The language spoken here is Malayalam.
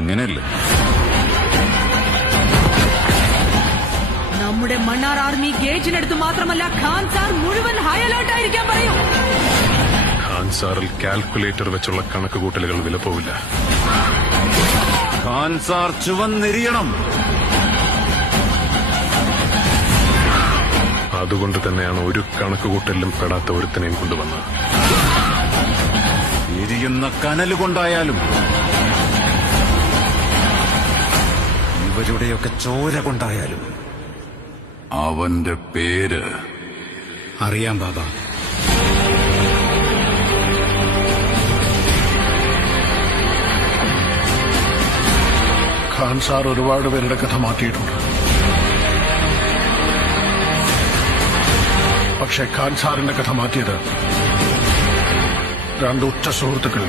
ഇങ്ങനെയല്ലേ? നമ്മുടെ മണ്ണാർ ആർമി ഗേറ്റിനടുത്ത് മാത്രമല്ല ഖാൻ സാർ മുഴുവൻ ഹൈ അലേർട്ട് ആയിരിക്കാൻ പറയും. ഖാൻ സാറിൽ കാൽക്കുലേറ്റർ വെച്ചുള്ള കണക്കുകൂട്ടലുകൾ വില പോവില്ല. ഖാൻ സാർ ചുവന്നെരിയണം. അതുകൊണ്ട് തന്നെയാണ് ഒരു കണക്കുകൂട്ടലിലും പെടാത്ത ഒരുത്തനെയും കൊണ്ടുവന്നത്. എരിയുന്ന കനലുകൊണ്ടായാലും ഇവരുടെയൊക്കെ ചോര കൊണ്ടായാലും അവന്റെ പേര് അറിയാം ബാബ. ഖാൻ സാർ ഒരുപാട് പേരുടെ കഥ മാറ്റിയിട്ടുണ്ട്. പക്ഷെ ഖാൻ സാറിന്റെ കഥ മാറ്റിയത് രണ്ട് ഉറ്റ സുഹൃത്തുക്കൾ